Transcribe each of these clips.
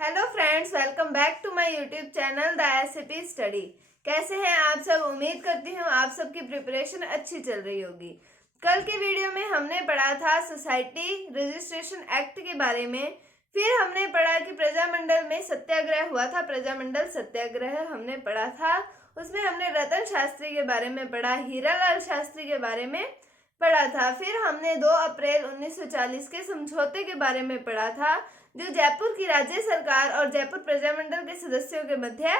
Hello friends, welcome back to my YouTube channel the SAP study. कैसे हैं आप सब? उम्मीद करती हूँ आप सबकी प्रिपरेशन अच्छी चल रही होगी। कल के वीडियो में हमने पढ़ा था सोसाइटी रजिस्ट्रेशन एक्ट के बारे में। फिर हमने पढ़ा कि प्रजामंडल में सत्याग्रह हुआ था, प्रजामंडल सत्याग्रह हमने पढ़ा था। उसमें हमने रतन शास्त्री के बारे में पढ़ा, हीरालाल शास्त्री के बारे में पढ़ा था। फिर हमने 2 अप्रैल 1940 के समझौते के बारे में पढ़ा था, जो जयपुर की राज्य सरकार और जयपुर प्रजामंडल के सदस्यों के मध्य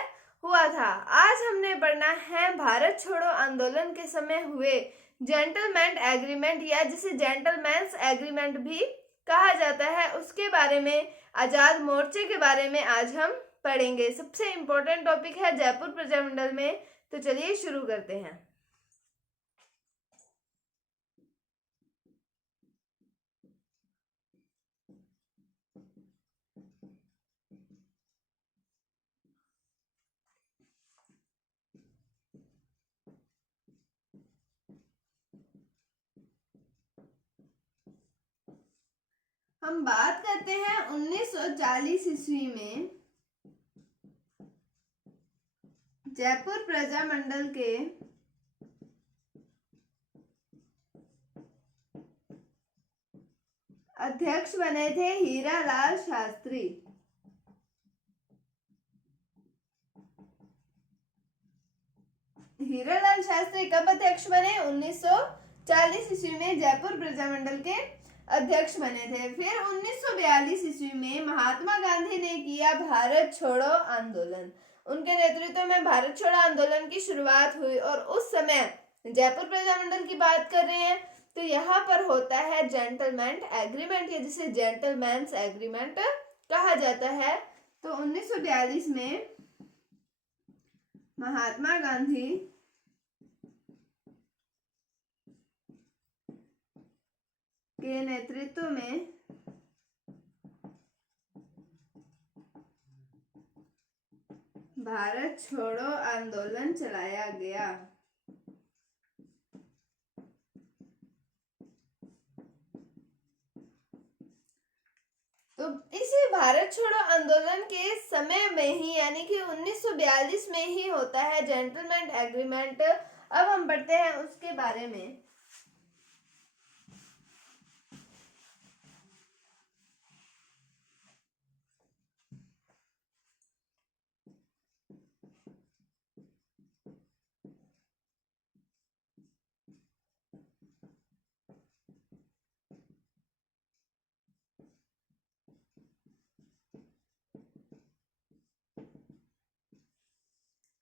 हुआ था। आज हमने पढ़ना है भारत छोड़ो आंदोलन के समय हुए जेंटलमैन एग्रीमेंट, या जिसे जेंटलमैन्स एग्रीमेंट भी कहा जाता है, उसके बारे में, आजाद मोर्चे के बारे में आज हम पढ़ेंगे। सबसे इम्पोर्टेंट टॉपिक है जयपुर प्रजामंडल में। तो चलिए शुरू करते हैं। हम बात करते हैं 1940 ईस्वी में जयपुर प्रजामंडल के अध्यक्ष बने थे हीरालाल शास्त्री। हीरालाल शास्त्री कब अध्यक्ष बने? 1940 ईस्वी में जयपुर प्रजामंडल के अध्यक्ष बने थे। फिर 1942 ईस्वी में महात्मा गांधी ने किया भारत छोड़ो आंदोलन। उनके नेतृत्व में भारत छोड़ो आंदोलन की शुरुआत हुई और उस समय जयपुर प्रजामंडल की बात कर रहे हैं, तो यहाँ पर होता है जेंटलमैन एग्रीमेंट, या जिसे जेंटलमैन्स एग्रीमेंट कहा जाता है। तो 1942 में महात्मा गांधी के नेतृत्व में भारत छोड़ो आंदोलन चलाया गया। तो इसी भारत छोड़ो आंदोलन के समय में ही, यानी कि 1942 में ही होता है जेंटलमैन एग्रीमेंट। अब हम पढ़ते हैं उसके बारे में।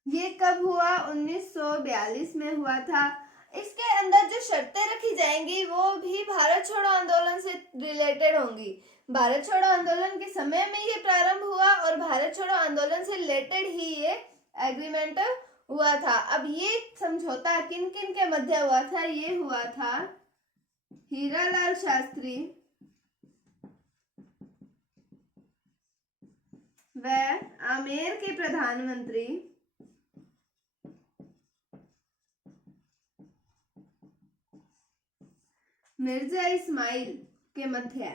ये कब हुआ? 1942 में हुआ था। इसके अंदर जो शर्तें रखी जाएंगी वो भी भारत छोड़ो आंदोलन से रिलेटेड होंगी। भारत छोड़ो आंदोलन के समय में ये प्रारंभ हुआ और भारत छोड़ो आंदोलन से रिलेटेड ही ये एग्रीमेंट हुआ था। अब ये समझौता किन किन के मध्य हुआ था? ये हुआ था हीरालाल शास्त्री व आमेर के प्रधानमंत्री मिर्जा इस्माइल के मध्य।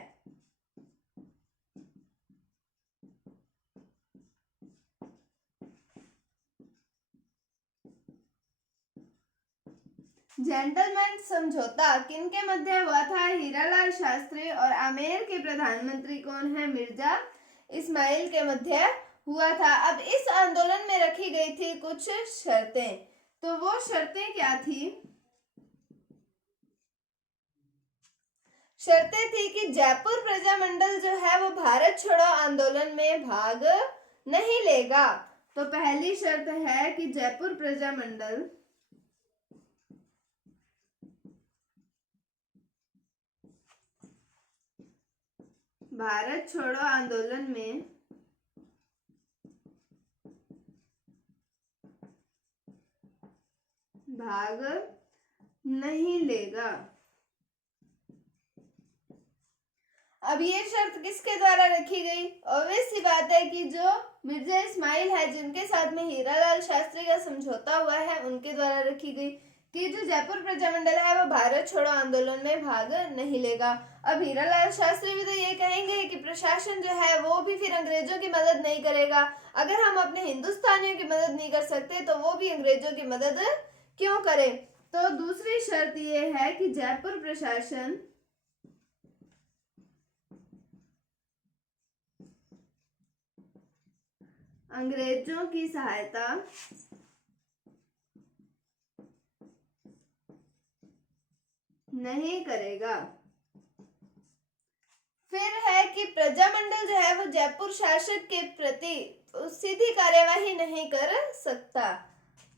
जेंटलमैन समझौता किनके मध्य हुआ था? हीरालाल शास्त्री और आमेर के प्रधानमंत्री कौन है? मिर्जा इस्माइल के मध्य हुआ था। अब इस आंदोलन में रखी गई थी कुछ शर्तें, तो वो शर्तें क्या थी? शर्तें थी कि जयपुर प्रजामंडल जो है वो भारत छोड़ो आंदोलन में भाग नहीं लेगा। तो पहली शर्त है कि जयपुर प्रजामंडल भारत छोड़ो आंदोलन में भाग नहीं लेगा। अब ये शर्त किसके द्वारा रखी गई? ऑब्वियस सी बात है कि जो मिर्जा इस्माइल है, जिनके साथ में हीरालाल शास्त्री का समझौता हुआ है, उनके द्वारा रखी गई। कि जो जयपुर प्रजामंडल है वो भारत छोड़ो आंदोलन में भाग नहीं लेगा। अब हीरालाल शास्त्री भी तो ये कहेंगे कि प्रशासन जो है वो भी फिर अंग्रेजों की मदद नहीं करेगा। अगर हम अपने हिंदुस्तानियों की मदद नहीं कर सकते तो वो भी अंग्रेजों की मदद क्यों करे। तो दूसरी शर्त ये है कि जयपुर प्रशासन अंग्रेजों की सहायता नहीं करेगा। फिर है कि प्रजामंडल जो है वो जयपुर शासक के प्रति सीधी कार्यवाही नहीं कर सकता।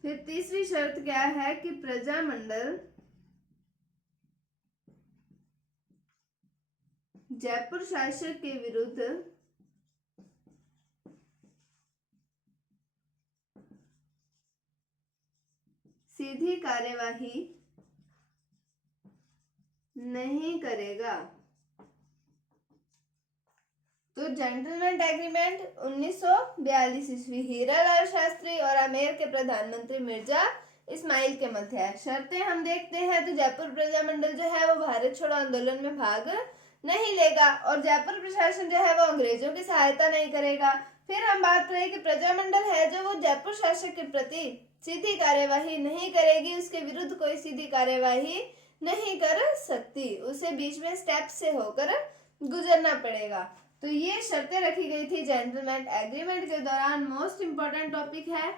फिर तीसरी शर्त क्या है कि प्रजामंडल जयपुर शासक के विरुद्ध सीधी कार्यवाही नहीं करेगा। तो जेंटलमैन एग्रीमेंट 1942 ईस्वी हीरालाल शास्त्री और आमेर के प्रधानमंत्री मिर्जा इस्माइल के मध्य है। शर्तें हम देखते हैं तो जयपुर प्रजामंडल जो है वो भारत छोड़ो आंदोलन में भाग नहीं लेगा और जयपुर प्रशासन जो है वो अंग्रेजों की सहायता नहीं करेगा। फिर हम बात करें कि प्रजामंडल है जो वो जयपुर शासक के प्रति सीधी कार्यवाही नहीं करेगी, उसके विरुद्ध कोई सीधी कार्यवाही नहीं कर सकती, उसे बीच में स्टेप से होकर गुजरना पड़ेगा। तो ये शर्तें रखी गई थी जेंटलमैन एग्रीमेंट के दौरान। मोस्ट इंपॉर्टेंट टॉपिक है,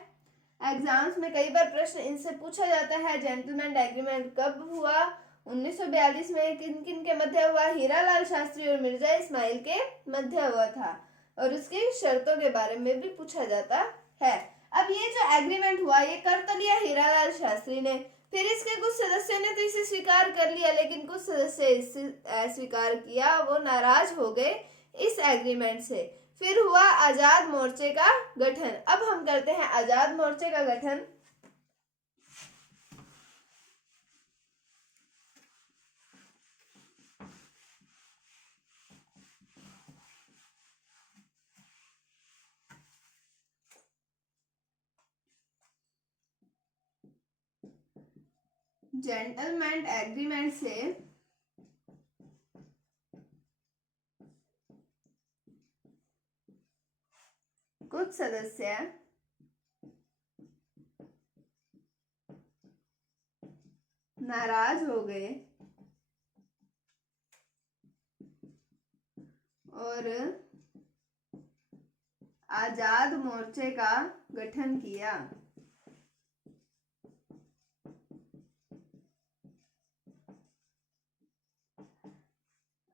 एग्जाम्स में कई बार प्रश्न इनसे पूछा जाता है। जेंटलमैन एग्रीमेंट कब हुआ? 1942 में। किन किन के मध्य हुआ? हीरालाल शास्त्री और मिर्जा इस्माइल के मध्य हुआ था और उसकी शर्तों के बारे में भी पूछा जाता है। अब ये जो एग्रीमेंट हुआ ये कर तो लिया हीरालाल शास्त्री ने, फिर इसके कुछ सदस्यों ने तो इसे स्वीकार कर लिया, लेकिन कुछ सदस्य इसे अस्वीकार किया, वो नाराज हो गए इस एग्रीमेंट से। फिर हुआ आजाद मोर्चे का गठन। अब हम करते हैं आजाद मोर्चे का गठन। जेंटलमैन एग्रीमेंट से कुछ सदस्य नाराज हो गए और आजाद मोर्चे का गठन किया।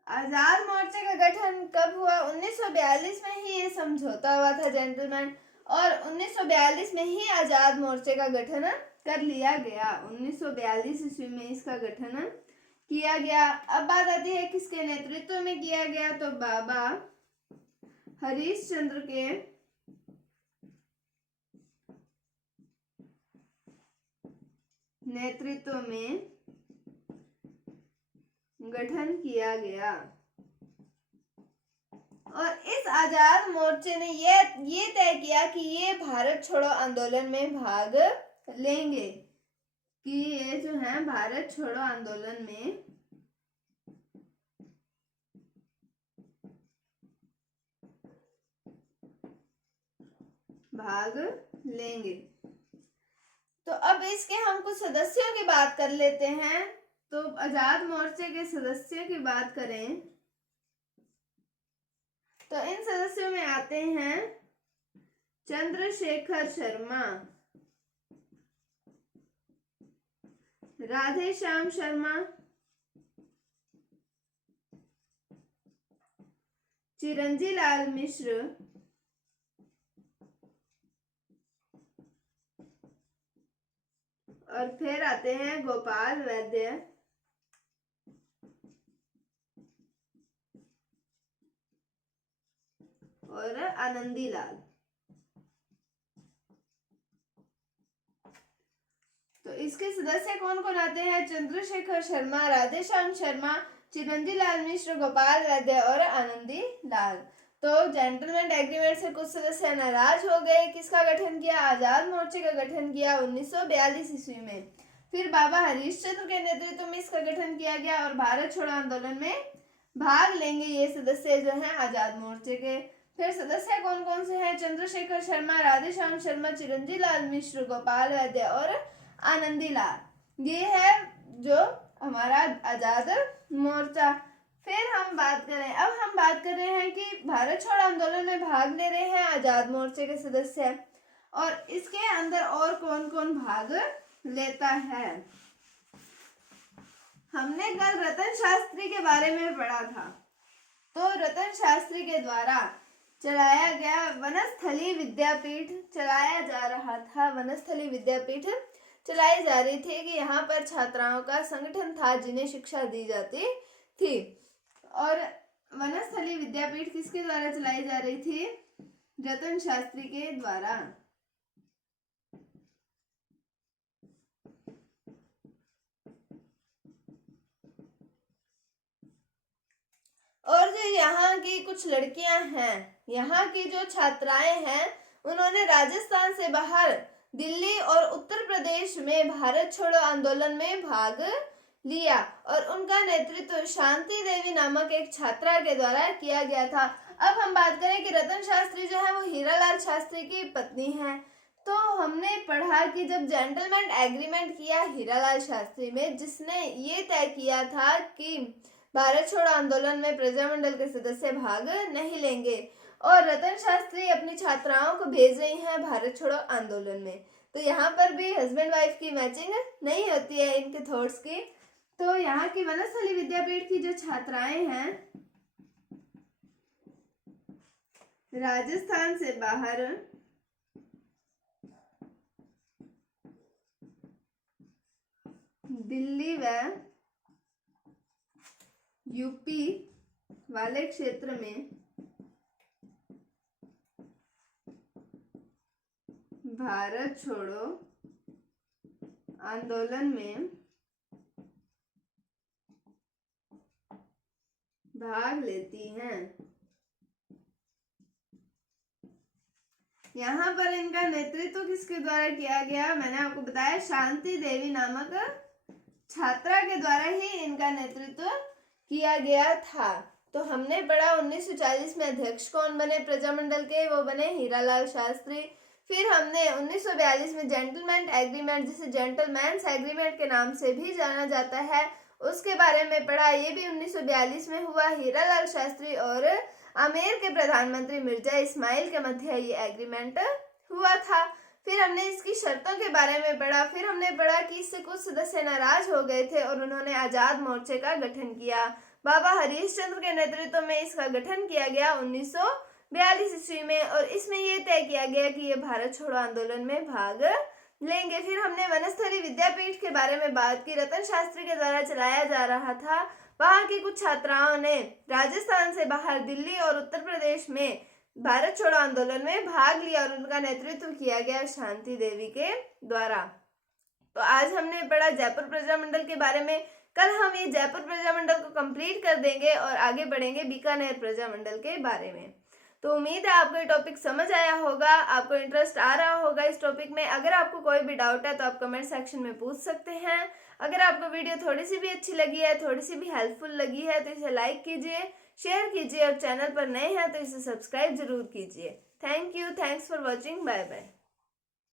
आजाद मोर्चे का गठन कब हुआ? 1942 में ही ये समझौता हुआ था जेंटलमैन, और 1942 में ही आजाद मोर्चे का गठन कर लिया गया। 1942 ईस्वी में इसका गठन किया गया। अब बात आती है किसके नेतृत्व में किया गया? तो बाबा हरीश चंद्र के नेतृत्व में गठन किया गया। और इस आजाद मोर्चे ने ये तय किया कि ये भारत छोड़ो आंदोलन में भाग लेंगे, कि ये जो है भारत छोड़ो आंदोलन में भाग लेंगे। तो अब इसके हम कुछ सदस्यों की बात कर लेते हैं। तो आजाद मोर्चे के सदस्यों की बात करें तो इन सदस्यों में आते हैं चंद्रशेखर शर्मा, राधेश्याम शर्मा, चिरंजीलाल मिश्र, और फिर आते हैं गोपाल वैद्य और आनंदी लाल। तो इसके सदस्य कौन कौन आते हैं? चंद्रशेखर शर्मा, राधेश्याम शर्मा, चिरंजीलाल मिश्र, गोपाल वैद्य और आनंदी लाल। तो जेंटलमैन एग्रीमेंट से कुछ सदस्य नाराज हो गए। किसका गठन किया? आजाद मोर्चे का गठन किया 1942 ईस्वी में। फिर बाबा हरीशचंद्र के नेतृत्व में इसका गठन किया गया और भारत छोड़ो आंदोलन में भाग लेंगे ये सदस्य जो हैं आजाद मोर्चे के। फिर सदस्य कौन कौन से हैं? चंद्रशेखर शर्मा, राधेश्याम शर्मा, चिरंजी लाल मिश्र, गोपाल वैद्य और आनंदी लाल। ये है जो हमारा आजाद मोर्चा। फिर हम बात करें, अब हम बात कर रहे हैं कि भारत छोड़ो आंदोलन में भाग ले रहे हैं आजाद मोर्चे के सदस्य, और इसके अंदर और कौन कौन भाग लेता है। हमने कल रतन शास्त्री के बारे में पढ़ा था। तो रतन शास्त्री के द्वारा चलाया गया वनस्थली विद्यापीठ चलाया जा रहा था। वनस्थली विद्यापीठ चलाई जा रही थी कि यहाँ पर छात्राओं का संगठन था जिन्हें शिक्षा दी जाती थी। और वनस्थली विद्यापीठ किसके द्वारा चलाई जा रही थी? रतन शास्त्री के द्वारा। और जो यहाँ की कुछ लड़कियां हैं, यहाँ की जो छात्राएं हैं, उन्होंने राजस्थान से बाहर दिल्ली और उत्तर प्रदेश में भारत छोड़ो आंदोलन में भाग लिया और उनका नेतृत्व शांति देवी नामक एक छात्रा के द्वारा किया गया था। अब हम बात करें कि रतन शास्त्री जो है वो हीरालाल शास्त्री की पत्नी है। तो हमने पढ़ा कि जब जेंटलमैन एग्रीमेंट किया हीरालाल शास्त्री में, जिसने ये तय किया था कि भारत छोड़ो आंदोलन में प्रजामंडल के सदस्य भाग नहीं लेंगे, और रतन शास्त्री अपनी छात्राओं को भेज रही हैं भारत छोड़ो आंदोलन में। तो यहाँ पर भी हस्बैंड वाइफ की मैचिंग नहीं होती है इनके थॉट्स की। तो यहाँ की वनस्थली विद्यापीठ की जो छात्राएं हैं राजस्थान से बाहर दिल्ली व यूपी वाले क्षेत्र में भारत छोड़ो आंदोलन में भाग लेती हैं। यहाँ पर इनका नेतृत्व किसके द्वारा किया गया? मैंने आपको बताया शांति देवी नामक छात्रा के द्वारा ही इनका नेतृत्व किया गया था। तो हमने पढ़ा 1940 में अध्यक्ष कौन बने प्रजामंडल के? वो बने हीरालाल शास्त्री। फिर हमने 1942 में जेंटलमैन एग्रीमेंट, जिसे जेंटलमैन्स एग्रीमेंट के नाम से भी जाना जाता है, उसके बारे में पढ़ा। ये भी 1942 में हुआ। हीरालाल शास्त्री और आमेर के प्रधानमंत्री मिर्जा इस्माइल के मध्य ये एग्रीमेंट हुआ था। फिर हमने इसकी शर्तों के बारे में पढ़ा। फिर हमने पढ़ा कि इससे कुछ सदस्य नाराज हो गए थे और उन्होंने आजाद मोर्चे का गठन किया। बाबा हरीशचंद्र के नेतृत्व में इसका गठन किया गया 1942 ईस्वी में, और इसमें यह तय किया गया कि ये भारत छोड़ो आंदोलन में भाग लेंगे। फिर हमने वनस्थली विद्यापीठ के बारे में बात की। रतन शास्त्री के द्वारा चलाया जा रहा था। वहां की कुछ छात्राओं ने राजस्थान से बाहर दिल्ली और उत्तर प्रदेश में भारत छोड़ो आंदोलन में भाग लिया और उनका नेतृत्व किया गया शांति देवी के द्वारा। तो आज हमने पढ़ा जयपुर प्रजामंडल के बारे में। कल हम ये जयपुर प्रजामंडल को कंप्लीट कर देंगे और आगे बढ़ेंगे बीकानेर प्रजामंडल के बारे में। तो उम्मीद है आपको ये टॉपिक समझ आया होगा, आपको इंटरेस्ट आ रहा होगा इस टॉपिक में। अगर आपको कोई भी डाउट है तो आप कमेंट सेक्शन में पूछ सकते हैं। अगर आपको वीडियो थोड़ी सी भी अच्छी लगी है, थोड़ी सी भी हेल्पफुल लगी है, तो इसे लाइक कीजिए, शेयर कीजिए, और चैनल पर नए हैं तो इसे सब्सक्राइब जरूर कीजिए। Thank you, thanks for watching, bye bye.